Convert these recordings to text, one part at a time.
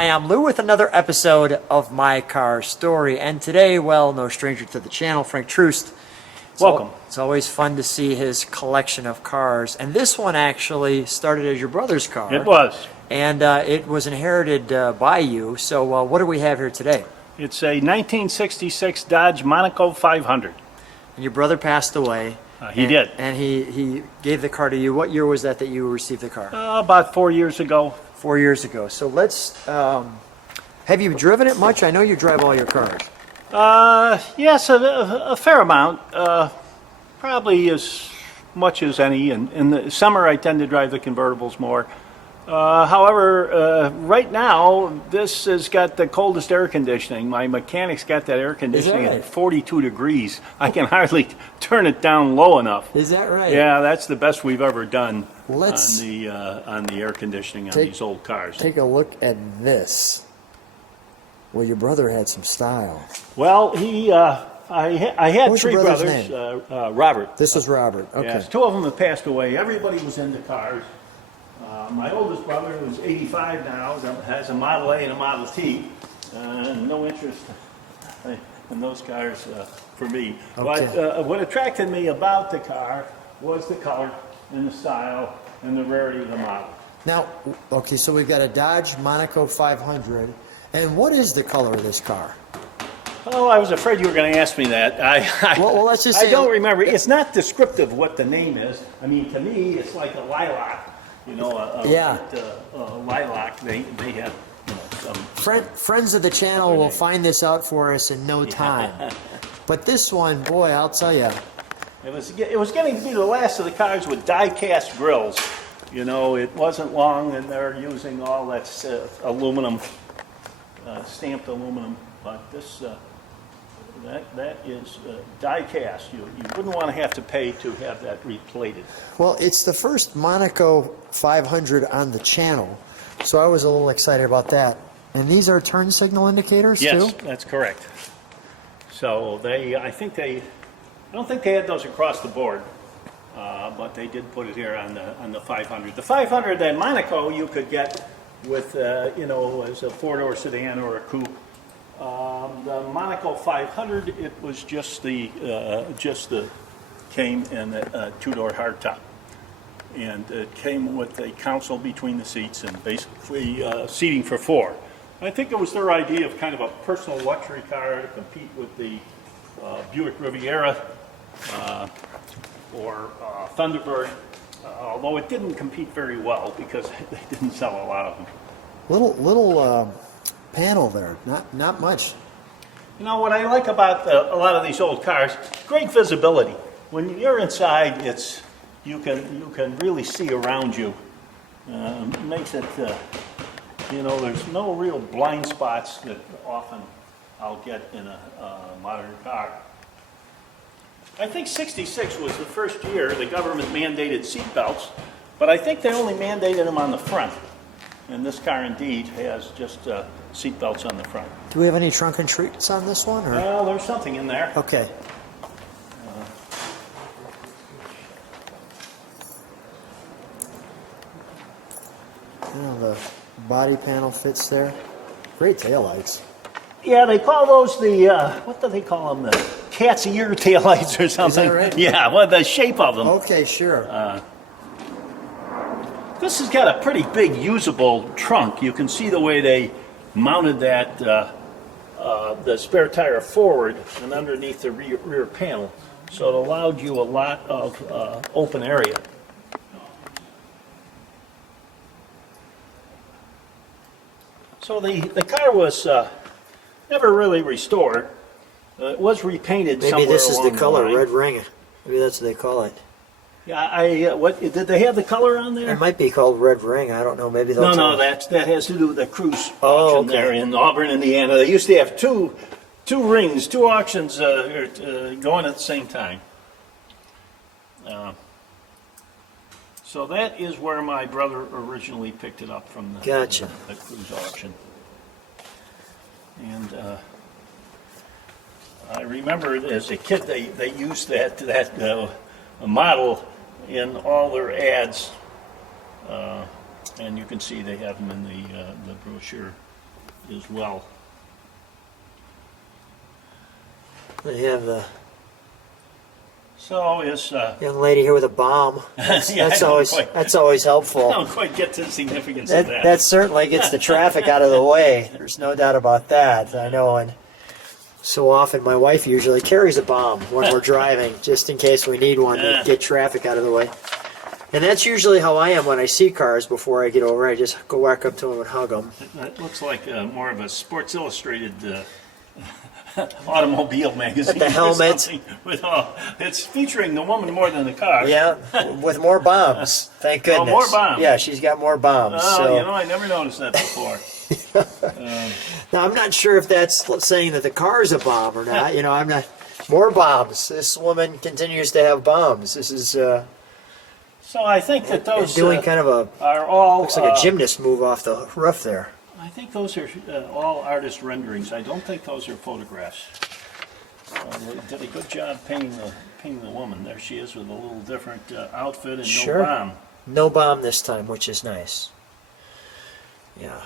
Hi, I'm Lou with another episode of My Car Story. And today, well, no stranger to the channel, Frank Troost. Welcome. It's always fun to see his collection of cars. And this one actually started as your brother's car. It was. And it was inherited by you. So what do we have here today? It's a 1966 Dodge Monaco 500. And your brother passed away. He did. And he gave the car to you. What year was that you received the car? About 4 years ago. 4 years ago. So let's, have you driven it much? I know you drive all your cars. Yes, a fair amount. Probably as much as any. In the summer, I tend to drive the convertibles more. However, right now, this has got the coldest air conditioning. My mechanic's got that air conditioning right? at 42 degrees. I can hardly turn it down low enough. Is that right? Yeah, that's the best we've ever done on Let's the air conditioning on these old cars. Take a look at this. Well, your brother had some style. Well, I had What's your three brother's brothers. Robert. This is Robert. Okay. Yes, two of them have passed away. Everybody was into cars. My oldest brother, who's 85 now, has a Model A and a Model T. No interest in those cars for me. Okay. But what attracted me about the car was the color and the style and the rarity of the model. Now, okay, so we've got a Dodge Monaco 500. And what is the color of this car? Oh, I was afraid you were going to ask me that. Well, let's just say I don't remember. It's not descriptive what the name is. I mean, to me, it's like a lilac. You know, a lilac. They have some. Friends of the channel will find this out for us in no time. But this one, boy, I'll tell you. It was getting to be the last of the cars with die-cast grills. You know, it wasn't long, and they're using all that aluminum, stamped aluminum. But this, that is die-cast. You wouldn't want to have to pay to have that replated. Well, it's the first Monaco 500 on the channel, so I was a little excited about that. And these are turn signal indicators, too? Yes, that's correct. So I don't think they had those across the board, but they did put it here on the 500. The 500 at Monaco you could get with, as a four-door sedan or a coupe. The Monaco 500, it was came in a two-door hardtop, and it came with a console between the seats and basically seating for four. I think it was their idea of kind of a personal luxury car to compete with the Buick Riviera or Thunderbird, although it didn't compete very well because they didn't sell a lot of them. Little panel there, not much. You know what I like about a lot of these old cars? Great visibility. When you're inside, you can really see around you. Makes it there's no real blind spots that often I'll get in a modern car. I think '66 was the first year the government mandated seat belts, but I think they only mandated them on the front. And this car indeed has just seat belts on the front. Do we have any trunk and treats on this one? Or? Well, there's something in there. Okay. The body panel fits there. Great taillights. Yeah, they call those what do they call them? The cat's ear taillights or something. Is that right? Yeah, well, the shape of them. Okay, sure. This has got a pretty big usable trunk. You can see the way they mounted that, the spare tire forward and underneath the rear panel. So it allowed you a lot of open area. So the car was never really restored. It was repainted somewhere along the line. Maybe this is the color, red ring. Maybe that's what they call it. Yeah, what did they have the color on there? It might be called red ring. I don't know. Maybe they'll. No, that has to do with the cruise auction there in Auburn, Indiana. They used to have two rings, two auctions going at the same time. So that is where my brother originally picked it up from the cruise auction. And I remember as a kid they used that model in all their ads, and you can see they have them in the brochure. as well. They have the So it's young lady here with a bomb. yeah, That's always I helpful. don't quite get the significance of that. That certainly gets the traffic out of the way. There's no doubt about that. I know, and so often my wife usually carries a bomb when we're driving, just in case we need one to get traffic out of the way. And that's usually how I am when I see cars before I get over. I just go walk up to them and hug them. It looks like more of a Sports Illustrated automobile magazine. The helmet. Or something with, it's featuring the woman more than the car. Yeah, with more bombs. Thank goodness. Oh, more bombs. Yeah, she's got more bombs. Oh, so. you know, I never noticed that before. Now, I'm not sure if that's saying that the car's a bomb or not. You know, I'm not. More bombs. This woman continues to have bombs. This is So I think that those doing kind of a are all looks like a gymnast move off the roof there. I think those are all artist renderings. I don't think those are photographs. They did a good job painting the woman. There she is with a little different outfit and Sure. no bomb. No bomb this time, which is nice. Yeah.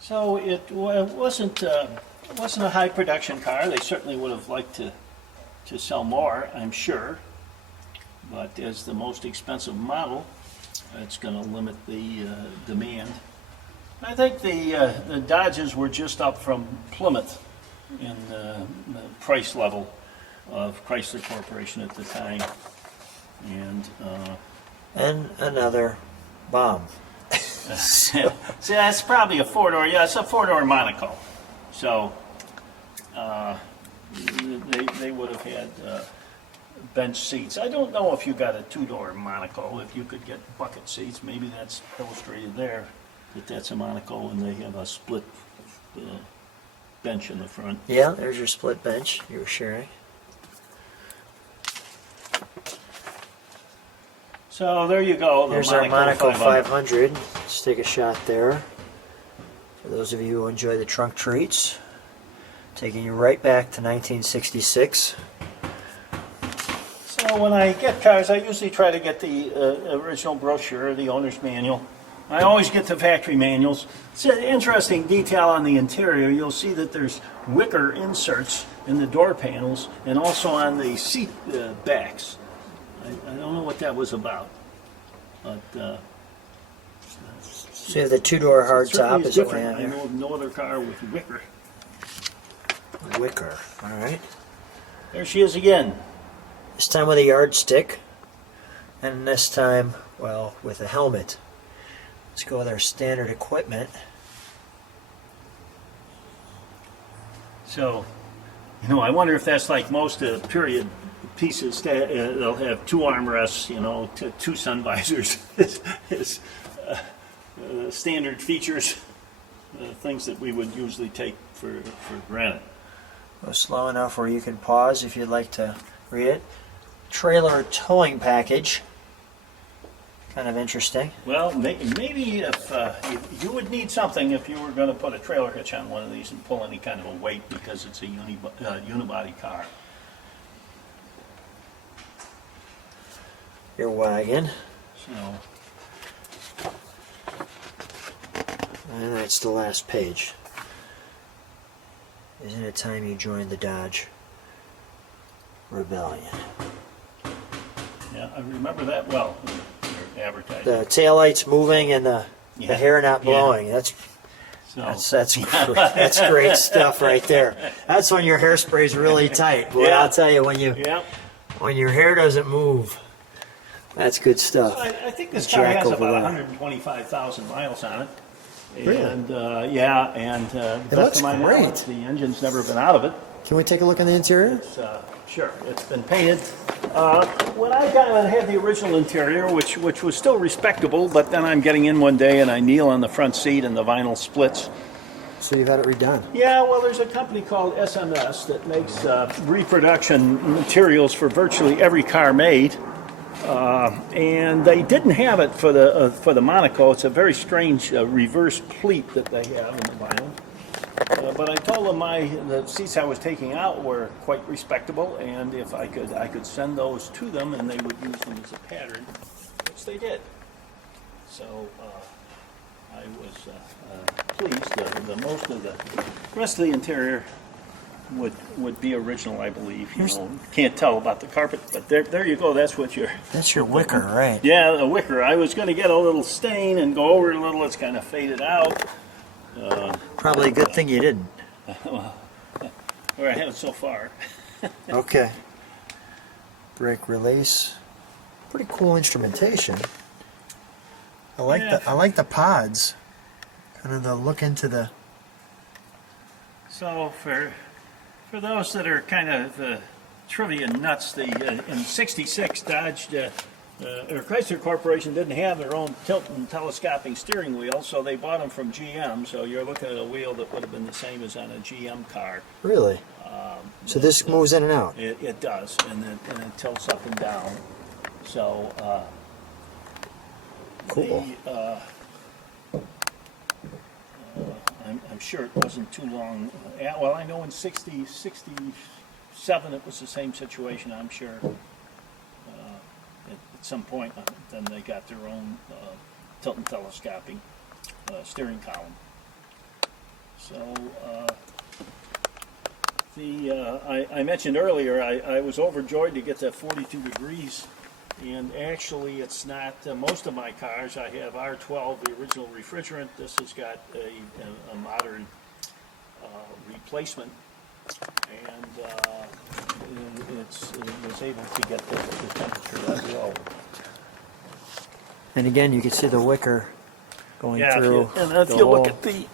So it wasn't a high production car. They certainly would have liked to sell more, I'm sure. But as the most expensive model, it's going to limit the demand. I think the Dodges were just up from Plymouth in the price level of Chrysler Corporation at the time. And another bomb. See, that's probably a four-door. Yeah, it's a four-door Monaco. So they would have had bench seats. I don't know if you got a two-door Monaco. If you could get bucket seats, maybe that's illustrated there. That that's a Monaco, and they have a split bench in the front. Yeah, there's your split bench you were sharing. So there you go. The Here's our Monaco 500. Let's take a shot there. For those of you who enjoy the trunk treats, taking you right back to 1966. So when I get cars, I usually try to get the original brochure, the owner's manual. I always get the factory manuals. It's an interesting detail on the interior. You'll see that there's wicker inserts in the door panels and also on the seat backs. I don't know what that was about, but So you have the two-door hardtop. Is what we different. have I here. know of no other car with wicker. Wicker. All right. There she is again. This time with a yardstick, and this time, well, with a helmet. Let's go with our standard equipment. So, you know, I wonder if that's like most period pieces. They'll have two armrests, you know, two sun visors. Is standard features, things that we would usually take for granted. Go slow enough where you can pause if you'd like to read it. Trailer towing package. Kind of interesting. Well, maybe if you would need something if you were going to put a trailer hitch on one of these and pull any kind of a weight because it's a unibody car. Your wagon. So, And that's the last page. Isn't it time you joined the Dodge Rebellion? yeah, I remember that well. Their advertising. The taillights moving and the Yeah. hair not Yeah. blowing. That's great stuff right there. That's when your hairspray's really tight. Boy, Yeah. I'll tell you, when Yeah. your hair doesn't move, that's good stuff. I think this car Jack has over about there. 125,000 miles on it. Really? And it looks great. The engine's never been out of it. Can we take a look in the interior? Sure, it's been painted. When I got it, I had the original interior, which was still respectable, but then I'm getting in one day and I kneel on the front seat and the vinyl splits. So you've had it redone. Yeah, well, there's a company called SMS that makes reproduction materials for virtually every car made. And they didn't have it for the Monaco. It's a very strange reverse pleat that they have in the vinyl. But I told them the seats I was taking out were quite respectable, and if I could send those to them, and they would use them as a pattern, which they did. So I was pleased. The most of the rest of the interior would be original, I believe. You know, can't tell about the carpet, but there you go. That's what you're. That's your wicker, right? Yeah, the wicker. I was going to get a little stain and go over it a little. It's kind of faded out. Probably a good thing you didn't. Where I have so far. Okay. Brake release. Pretty cool instrumentation. I like the pods. Kind of the look into the. So for those that are kind of trivia nuts, in '66 Dodge or Chrysler Corporation didn't have their own tilt and telescoping steering wheel, so they bought them from GM. So you're looking at a wheel that would have been the same as on a GM car. Really? So this moves in and out. It does, and it tilts up and down. So Cool. I'm sure it wasn't too long. Well, I know in '67 it was the same situation, I'm sure. At some point, then they got their own tilt and telescoping steering column. So I mentioned earlier I was overjoyed to get that 42 degrees. And actually, it's not. Most of my cars, I have R12, the original refrigerant. This has got a modern replacement, and it was able to get the temperature that low. And again, you can see the wicker going through. If you look at the.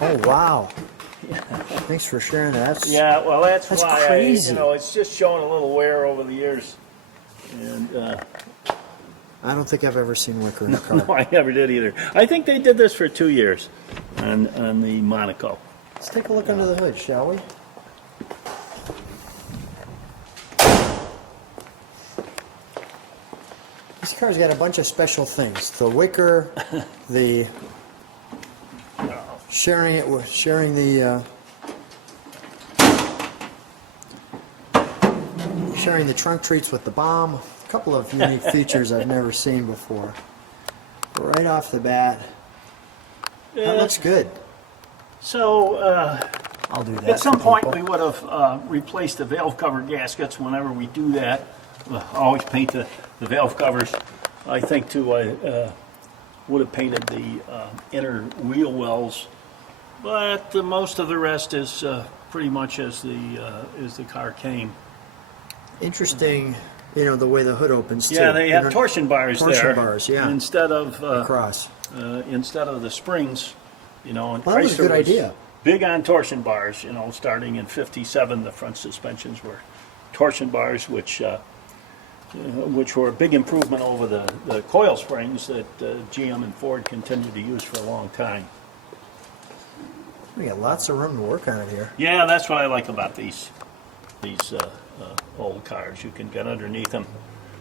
Oh wow! Thanks for sharing that. That's why crazy. It's just showing a little wear over the years. And I don't think I've ever seen wicker in a car. no, I never did either. I think they did this for 2 years on the Monaco. Let's take a look under the hood, shall we? This car's got a bunch of special things. The wicker, the sharing the trunk treats with the bomb. A couple of unique features I've never seen before. But right off the bat, that looks good. So I'll do that. at some for point people. we would have replaced the valve cover gaskets. Whenever we do that, we'll always paint the valve covers. I think too I would have painted the inner wheel wells, but most of the rest is pretty much as the car came. Interesting, the way the hood opens too. Yeah, they have torsion bars there. Torsion bars, yeah. Instead of Across. instead of the springs, and Well, that was a Chrysler good idea. big on torsion bars. Starting in '57, the front suspensions were torsion bars, which were a big improvement over the coil springs that GM and Ford continued to use for a long time. We got lots of room to work on it here. Yeah, that's what I like about these old cars. You can get underneath them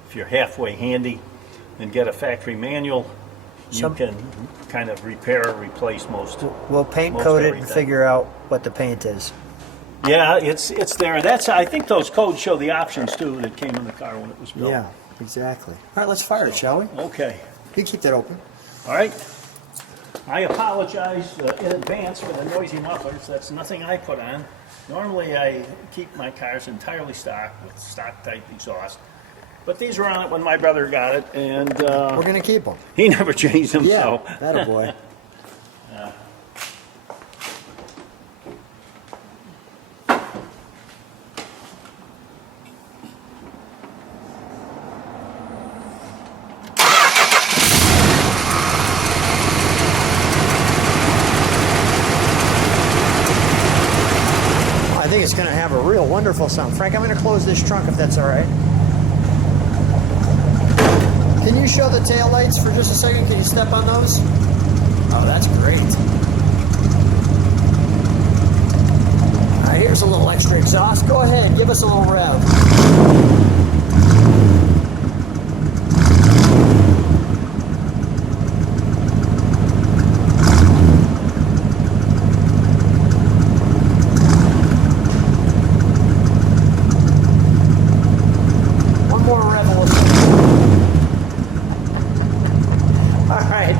if you're halfway handy and get a factory manual. You can kind of repair or replace most. We'll paint most coat it and everything. figure out what the paint is. Yeah, it's there. I think those codes show the options too that came in the car when it was built. Yeah, exactly. All right, let's fire it, shall we? Okay. You keep that open. All right. I apologize in advance for the noisy mufflers. That's nothing I put on. Normally I keep my cars entirely stock with stock type exhaust. But these were on it when my brother got it, and We're going to keep them. he never changed them. Yeah, So that boy. I think it's going to have a real wonderful sound. Frank, I'm going to close this trunk if that's all right. Can you show the taillights for just a second? Can you step on those? Oh, that's great. All right, here's a little extra exhaust. Go ahead, give us a little rev. One more rev and we'll shut. All right,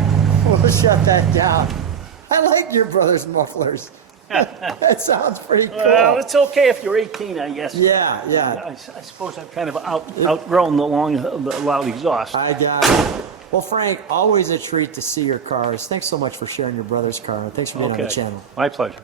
we'll shut that like your brother's mufflers. That sounds pretty cool. Well, it's okay if you're 18, I guess. Yeah, yeah. I suppose I've kind of outgrown the loud exhaust. I got it. Well, Frank, always a treat to see your cars. Thanks so much for sharing your brother's car. Thanks for being on the channel. My pleasure.